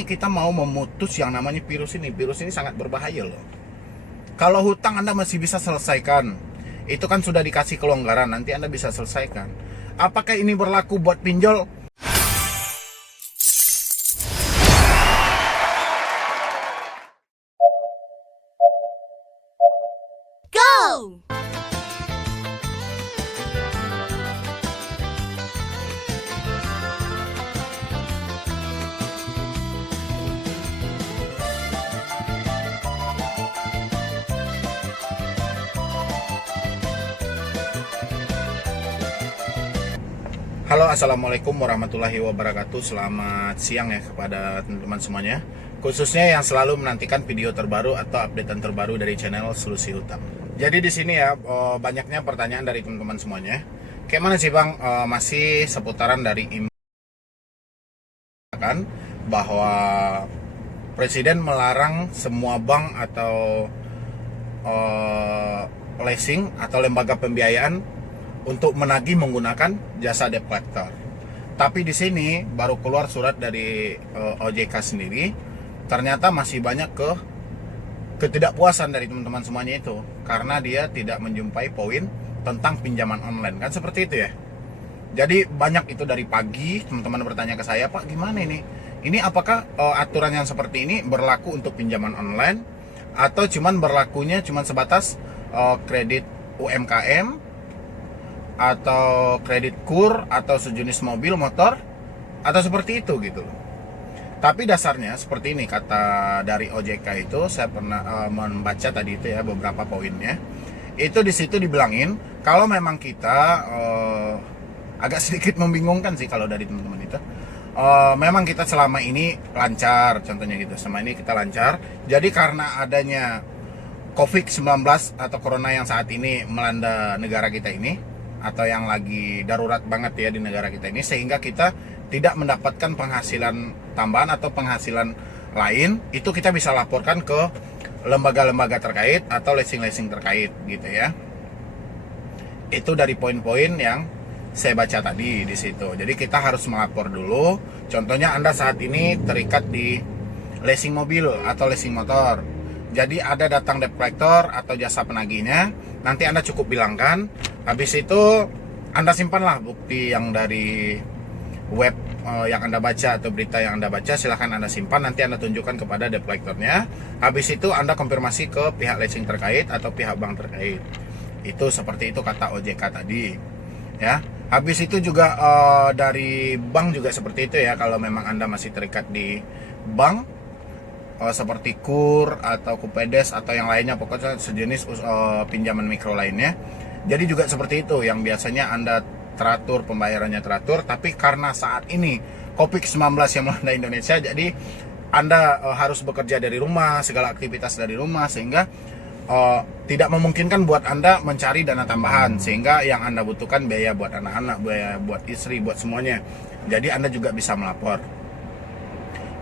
Kita mau memutus yang namanya virus ini. Virus ini sangat berbahaya loh. Kalau hutang Anda masih bisa selesaikan, itu kan sudah dikasih kelonggaran, nanti Anda bisa selesaikan. Apakah ini berlaku buat pinjol? Go! Halo, assalamualaikum warahmatullahi wabarakatuh. Selamat siang ya kepada teman-teman semuanya, khususnya yang selalu menantikan video terbaru atau updatean terbaru dari channel Solusi Hutang. Jadi di sini ya banyaknya pertanyaan dari teman-teman semuanya. Kayak mana sih Bang, masih seputaran dari kan bahwa Presiden melarang semua bank atau leasing atau lembaga pembiayaan untuk menagih menggunakan jasa debt collector. Tapi di sini baru keluar surat dari OJK sendiri, ternyata masih banyak ketidakpuasan dari teman-teman semuanya itu karena dia tidak menjumpai poin tentang pinjaman online, kan seperti itu ya. Jadi banyak itu dari pagi teman-teman bertanya ke saya, Pak gimana ini? Ini apakah aturan yang seperti ini berlaku untuk pinjaman online atau cuman berlakunya cuman sebatas kredit UMKM atau kredit kur atau sejenis mobil motor atau seperti itu gitu. Tapi dasarnya seperti ini kata dari OJK itu, saya pernah membaca tadi itu ya beberapa poinnya. Itu di situ dibilangin kalau memang kita agak sedikit membingungkan sih kalau dari teman-teman itu. Memang kita selama ini lancar, contohnya gitu. Selama ini kita lancar. Jadi karena adanya COVID-19 atau corona yang saat ini melanda negara kita ini, atau yang lagi darurat banget ya di negara kita ini, sehingga kita tidak mendapatkan penghasilan tambahan atau penghasilan lain, itu kita bisa laporkan ke lembaga-lembaga terkait atau leasing-leasing terkait gitu ya. Itu dari poin-poin yang saya baca tadi di situ. Jadi kita harus melapor dulu. Contohnya Anda saat ini terikat di leasing mobil atau leasing motor. Jadi ada datang debt collector atau jasa penagihnya, nanti Anda cukup bilangkan. Habis itu Anda simpanlah bukti yang dari web yang Anda baca atau berita yang Anda baca, silahkan Anda simpan, nanti Anda tunjukkan kepada debt collectornya. Habis itu Anda konfirmasi ke pihak leasing terkait atau pihak bank terkait. Itu seperti itu kata OJK tadi ya. Habis itu juga dari bank juga seperti itu ya, kalau memang Anda masih terikat di bank seperti KUR atau KUPEDES atau yang lainnya, pokoknya sejenis pinjaman mikro lainnya. Jadi juga seperti itu, yang biasanya Anda teratur, pembayarannya teratur, tapi karena saat ini COVID-19 yang melanda Indonesia, jadi Anda harus bekerja dari rumah, segala aktivitas dari rumah, sehingga tidak memungkinkan buat Anda mencari dana tambahan, sehingga yang Anda butuhkan biaya buat anak-anak, biaya buat istri, buat semuanya. Jadi Anda juga bisa melapor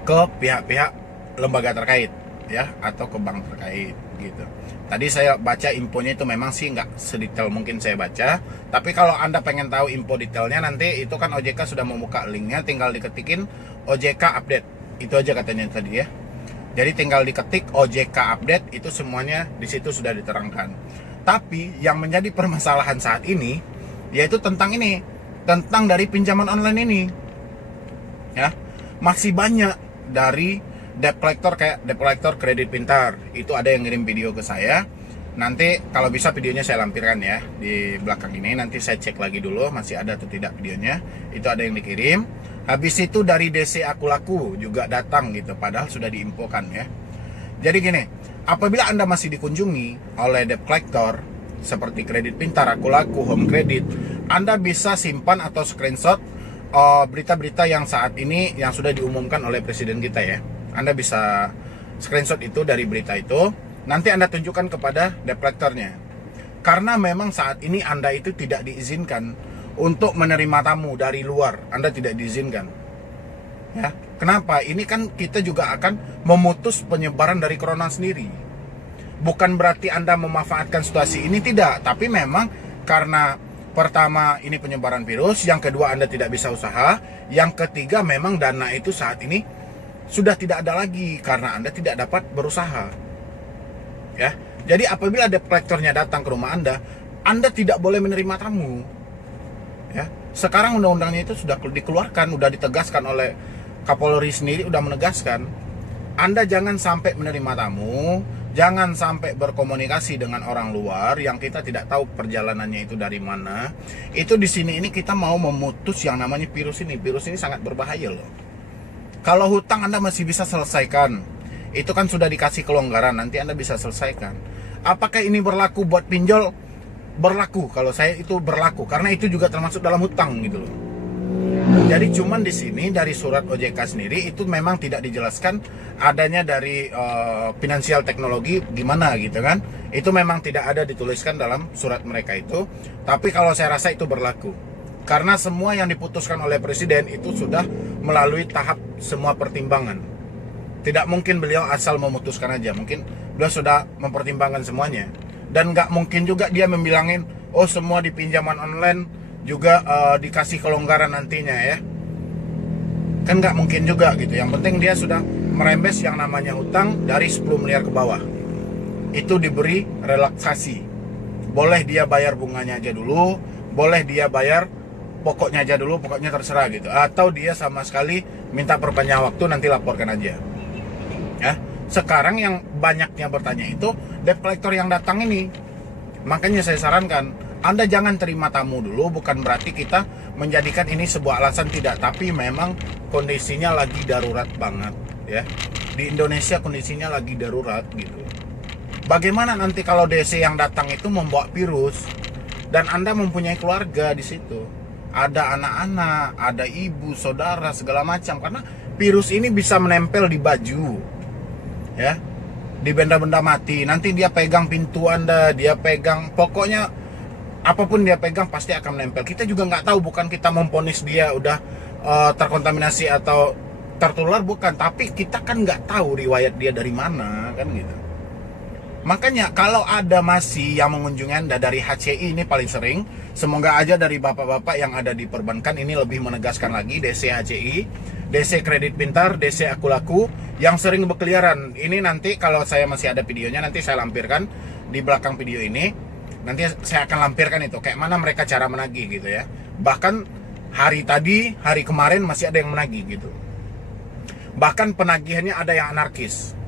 ke pihak-pihak lembaga terkait ya, atau ke bank terkait gitu. Tadi saya baca infonya itu memang sih nggak sedetail mungkin saya baca, tapi kalau Anda pengen tahu info detailnya, nanti itu kan OJK sudah membuka linknya, tinggal diketikin OJK update, itu aja katanya tadi ya. Jadi tinggal diketik OJK update, itu semuanya di situ sudah diterangkan. Tapi yang menjadi permasalahan saat ini yaitu tentang ini, tentang dari pinjaman online ini ya. Masih banyak dari debt collector kayak debt collector kredit pintar, itu ada yang ngirim video ke saya. Nanti kalau bisa videonya saya lampirkan ya di belakang ini, nanti saya cek lagi dulu masih ada atau tidak videonya. Itu ada yang dikirim. Habis itu dari DC Aku Laku juga datang gitu, padahal sudah diinfokan ya. Jadi gini, apabila Anda masih dikunjungi oleh debt collector seperti kredit pintar, Aku Laku, Home Credit, Anda bisa simpan atau screenshot berita-berita yang saat ini yang sudah diumumkan oleh presiden kita ya. Anda bisa screenshot itu dari berita itu, nanti Anda tunjukkan kepada debt collectornya. Karena memang saat ini Anda itu tidak diizinkan untuk menerima tamu dari luar, Anda tidak diizinkan. Ya, kenapa? Ini kan kita juga akan memutus penyebaran dari corona sendiri. Bukan berarti Anda memanfaatkan situasi ini, tidak, tapi memang karena pertama ini penyebaran virus, yang kedua Anda tidak bisa usaha, yang ketiga memang dana itu saat ini sudah tidak ada lagi karena Anda tidak dapat berusaha. Ya. Jadi apabila debt collector-nya datang ke rumah Anda tidak boleh menerima tamu. Ya. Sekarang undang-undangnya itu sudah dikeluarkan, sudah ditegaskan oleh Kapolri sendiri, sudah menegaskan Anda jangan sampai menerima tamu, jangan sampai berkomunikasi dengan orang luar yang kita tidak tahu perjalanannya itu dari mana. Itu di sini ini kita mau memutus yang namanya virus ini. Virus ini sangat berbahaya loh. Kalau hutang Anda masih bisa selesaikan, itu kan sudah dikasih kelonggaran, nanti Anda bisa selesaikan. Apakah ini berlaku buat pinjol? Berlaku, kalau saya itu berlaku, karena itu juga termasuk dalam hutang gitu loh. Jadi cuman di sini dari surat OJK sendiri itu memang tidak dijelaskan adanya dari finansial teknologi gimana gitu kan. Itu memang tidak ada dituliskan dalam surat mereka itu. Tapi kalau saya rasa itu berlaku. Karena semua yang diputuskan oleh presiden itu sudah melalui tahap semua pertimbangan. Tidak mungkin beliau asal memutuskan aja. Mungkin beliau sudah mempertimbangkan semuanya. Dan nggak mungkin juga dia membilangin, oh semua di pinjaman online juga dikasih kelonggaran nantinya ya. Kan nggak mungkin juga gitu. Yang penting dia sudah merembes yang namanya hutang dari 10 miliar ke bawah. Itu diberi relaksasi. Boleh dia bayar bunganya aja dulu, boleh dia bayar pokoknya aja dulu, pokoknya terserah gitu. Atau dia sama sekali minta perpanjang waktu, nanti laporkan aja. Ya. Sekarang yang banyaknya bertanya itu debt collector yang datang ini. Makanya saya sarankan Anda jangan terima tamu dulu, bukan berarti kita menjadikan ini sebuah alasan, tidak, tapi memang kondisinya lagi darurat banget ya. Di Indonesia kondisinya lagi darurat gitu. Bagaimana nanti kalau DC yang datang itu membawa virus dan Anda mempunyai keluarga di situ. Ada anak-anak, ada ibu, saudara, segala macam, karena virus ini bisa menempel di baju. Ya, di benda-benda mati, nanti dia pegang pintu Anda, dia pegang, pokoknya apapun dia pegang pasti akan menempel. Kita juga nggak tahu, bukan kita memponis dia udah terkontaminasi atau tertular, bukan, tapi kita kan nggak tahu riwayat dia dari mana kan gitu. Makanya kalau ada masih yang mengunjungi Anda dari HCI, ini paling sering, semoga aja dari bapak-bapak yang ada di perbankan ini lebih menegaskan lagi, DC HCI, DC Kredit Pintar, DC Aku Laku yang sering berkeliaran. Ini nanti kalau saya masih ada videonya, nanti saya lampirkan di belakang video ini. Nanti saya akan lampirkan itu kayak mana mereka cara menagih gitu ya. Bahkan hari tadi, hari kemarin masih ada yang menagih gitu. Bahkan penagihannya ada yang anarkis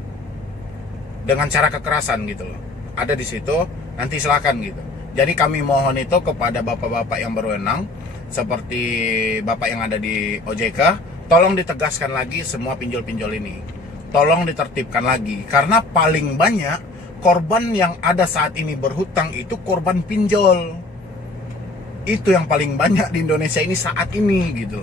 dengan cara kekerasan gitu loh. Ada di situ, nanti silakan gitu. Jadi kami mohon itu kepada bapak-bapak yang berwenang seperti bapak yang ada di OJK, tolong ditegaskan lagi semua pinjol-pinjol ini. Tolong ditertibkan lagi. Karena paling banyak korban yang ada saat ini berhutang itu korban pinjol. Itu yang paling banyak di Indonesia ini saat ini gitu.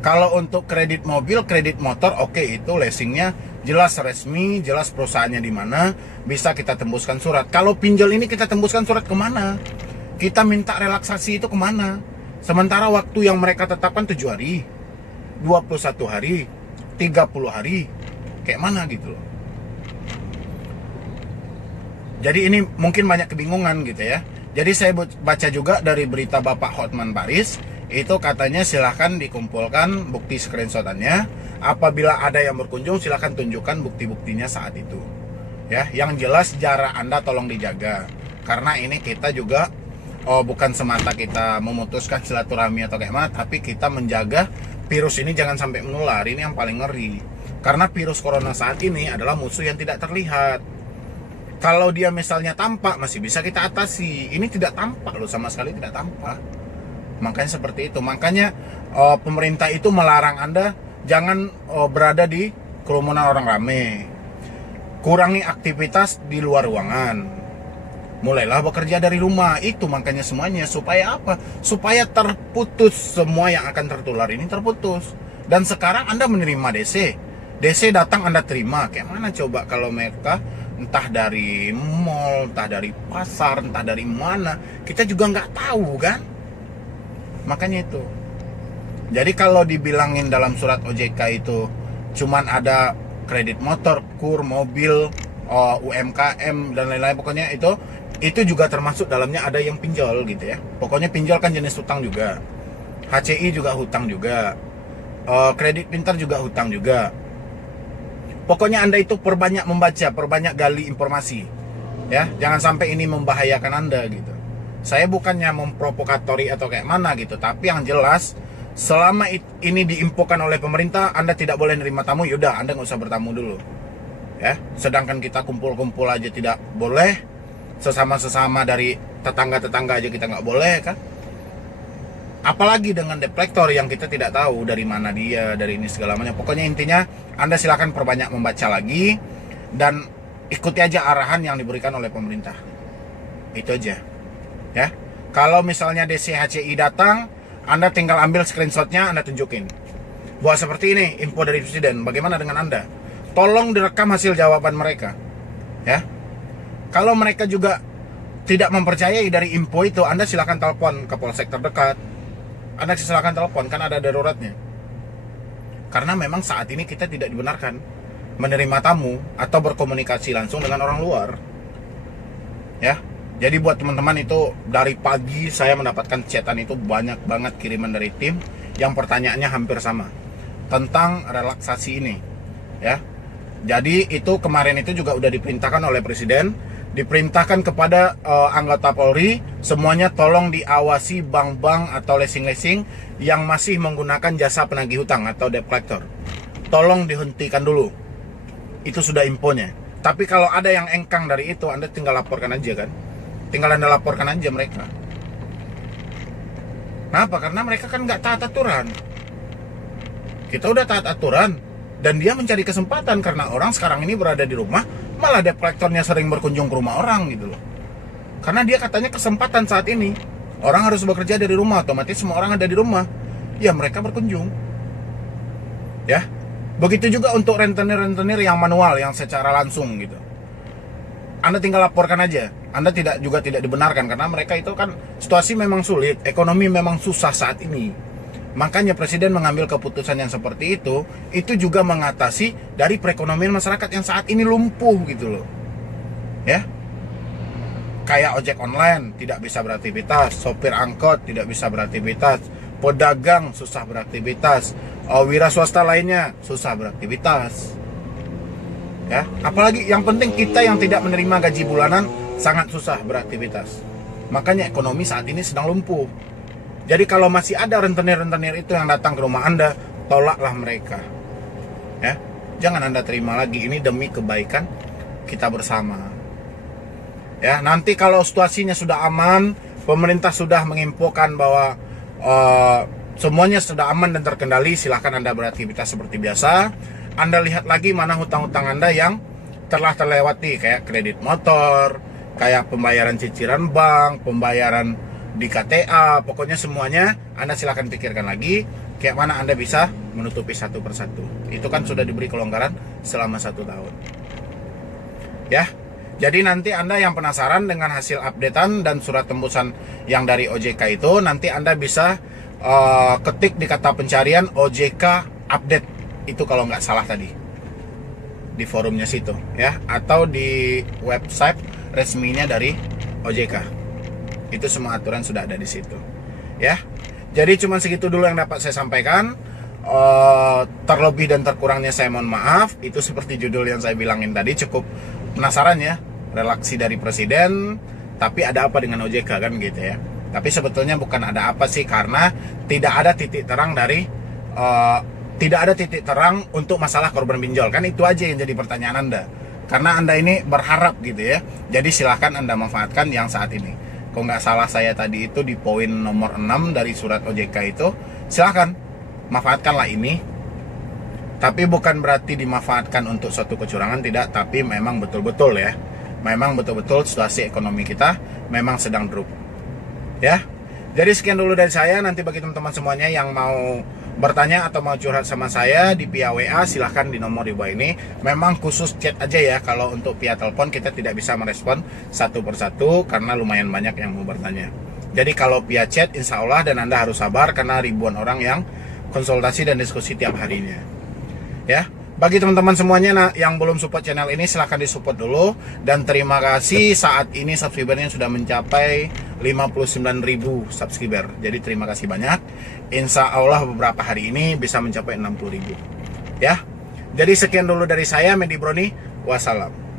Kalau untuk kredit mobil, kredit motor, oke, itu leasingnya jelas resmi, jelas perusahaannya di mana, bisa kita tembuskan surat. Kalau pinjol ini kita tembuskan surat kemana? Kita minta relaksasi itu kemana? Sementara waktu yang mereka tetapkan 7 hari, 21 hari, 30 hari, kayak mana gitu loh. Jadi ini mungkin banyak kebingungan gitu ya. Jadi saya baca juga dari berita Bapak Hotman Paris, itu katanya silahkan dikumpulkan bukti screenshotannya. Apabila ada yang berkunjung, silahkan tunjukkan bukti-buktinya saat itu. Ya, yang jelas jarak Anda tolong dijaga. Karena ini kita juga bukan semata kita memutuskan silaturahmi atau kayak mana, tapi kita menjaga virus ini jangan sampai menular. Ini yang paling ngeri. Karena virus corona saat ini adalah musuh yang tidak terlihat. Kalau dia misalnya tampak, masih bisa kita atasi. Ini tidak tampak loh, sama sekali tidak tampak. Makanya seperti itu. Makanya pemerintah itu melarang Anda jangan berada di kerumunan orang ramai. Kurangi aktivitas di luar ruangan. Mulailah bekerja dari rumah. Itu makanya semuanya. Supaya apa? Supaya terputus semua yang akan tertular ini, terputus. Dan sekarang Anda menerima DC. DC datang Anda terima. Kayak mana coba kalau mereka entah dari mall, entah dari pasar, entah dari mana, kita juga nggak tahu kan. Makanya itu. Jadi kalau dibilangin dalam surat OJK itu cuman ada kredit motor, kur, mobil, UMKM dan lain-lain, pokoknya itu juga termasuk dalamnya ada yang pinjol gitu ya. Pokoknya pinjol kan jenis hutang juga. HCI juga hutang juga. Kredit pintar juga hutang juga. Pokoknya Anda itu perbanyak membaca, perbanyak gali informasi. Ya, jangan sampai ini membahayakan Anda gitu. Saya bukannya memprovokatori atau kayak mana gitu, tapi yang jelas selama ini diinfokan oleh pemerintah, Anda tidak boleh nerima tamu, yaudah Anda nggak usah bertamu dulu. Ya, sedangkan kita kumpul-kumpul aja tidak boleh, sesama-sesama dari tetangga-tetangga aja kita nggak boleh kan. Apalagi dengan debt collector yang kita tidak tahu dari mana dia, dari ini segala macam. Pokoknya intinya Anda silakan perbanyak membaca lagi dan ikuti aja arahan yang diberikan oleh pemerintah. Itu aja. Ya. Kalau misalnya DCHCI datang, Anda tinggal ambil screenshotnya, Anda tunjukin. Buat seperti ini, info dari Presiden. Bagaimana dengan Anda? Tolong direkam hasil jawaban mereka. Ya. Kalau mereka juga tidak mempercayai dari info itu, Anda silakan telepon ke polsek terdekat. Anda silakan telepon, kan ada daruratnya. Karena memang saat ini kita tidak dibenarkan menerima tamu atau berkomunikasi langsung dengan orang luar. Ya. Jadi buat teman-teman itu, dari pagi saya mendapatkan chatan itu banyak banget kiriman dari tim yang pertanyaannya hampir sama tentang relaksasi ini. Ya. Jadi itu kemarin itu juga udah diperintahkan oleh Presiden, diperintahkan kepada anggota Polri, semuanya tolong diawasi bank-bank atau leasing-leasing yang masih menggunakan jasa penagih hutang atau debt collector. Tolong dihentikan dulu. Itu sudah infonya. Tapi kalau ada yang engkang dari itu, Anda tinggal laporkan aja kan. Tinggal Anda laporkan aja mereka. Kenapa? Karena mereka kan nggak taat aturan. Kita udah taat aturan. Dan dia mencari kesempatan karena orang sekarang ini berada di rumah, malah debt collectornya sering berkunjung ke rumah orang gitu loh. Karena dia katanya kesempatan saat ini. Orang harus bekerja dari rumah, otomatis semua orang ada di rumah. Ya mereka berkunjung. Ya. Begitu juga untuk rentenir-rentenir yang manual, yang secara langsung gitu. Anda tinggal laporkan aja. Anda juga tidak dibenarkan karena mereka itu kan situasi memang sulit, ekonomi memang susah saat ini. Makanya Presiden mengambil keputusan yang seperti itu juga mengatasi dari perekonomian masyarakat yang saat ini lumpuh gitu loh. Ya. Kayak ojek online tidak bisa beraktivitas, sopir angkot tidak bisa beraktivitas, pedagang susah beraktivitas, wira swasta lainnya susah beraktivitas. Ya, apalagi yang penting kita yang tidak menerima gaji bulanan sangat susah beraktivitas. Makanya ekonomi saat ini sedang lumpuh. Jadi kalau masih ada rentenir-rentenir itu yang datang ke rumah Anda, tolaklah mereka. Ya, jangan Anda terima lagi, ini demi kebaikan kita bersama. Ya, nanti kalau situasinya sudah aman, pemerintah sudah menginfokan bahwa semuanya sudah aman dan terkendali, silahkan Anda beraktivitas seperti biasa. Anda lihat lagi mana hutang-hutang Anda yang telah terlewati, kayak kredit motor, kayak pembayaran cicilan bank, pembayaran di KTA, pokoknya semuanya Anda silahkan pikirkan lagi kayak mana Anda bisa menutupi satu persatu. Itu kan sudah diberi kelonggaran selama 1 tahun. Ya, jadi nanti Anda yang penasaran dengan hasil updatean dan surat tembusan yang dari OJK itu, nanti Anda bisa ketik di kata pencarian OJK update, itu kalau nggak salah tadi di forumnya situ ya, atau di website resminya dari OJK. Itu semua aturan sudah ada di situ. Ya. Jadi cuma segitu dulu yang dapat saya sampaikan. Terlebih dan terkurangnya saya mohon maaf. Itu seperti judul yang saya bilangin tadi, cukup penasaran ya. Relaksi dari Presiden, tapi ada apa dengan OJK kan gitu ya. Tapi sebetulnya bukan ada apa sih, karena tidak ada titik terang dari tidak ada titik terang untuk masalah korban pinjol. Kan itu aja yang jadi pertanyaan Anda. Karena Anda ini berharap gitu ya. Jadi silahkan Anda manfaatkan yang saat ini. Kalau nggak salah saya tadi itu di poin nomor 6 dari surat OJK itu, silahkan manfaatkanlah ini. Tapi bukan berarti dimanfaatkan untuk suatu kecurangan, tidak. Tapi memang betul-betul ya, memang betul-betul situasi ekonomi kita memang sedang drop. Ya, jadi sekian dulu dari saya. Nanti bagi teman-teman semuanya yang mau bertanya atau mau curhat sama saya di via WA, silahkan di nomor di bawah ini. Memang khusus chat aja ya, kalau untuk via telepon kita tidak bisa merespon satu persatu karena lumayan banyak yang mau bertanya. Jadi kalau via chat insya Allah, dan Anda harus sabar karena ribuan orang yang konsultasi dan diskusi tiap harinya. Ya, bagi teman-teman semuanya yang belum support channel ini, silahkan disupport dulu. Dan terima kasih, saat ini subscribernya sudah mencapai 59.000 subscriber. Jadi terima kasih banyak. Insya Allah beberapa hari ini bisa mencapai 60.000. Ya, Jadi sekian dulu dari saya, Medi Broni. Wassalam.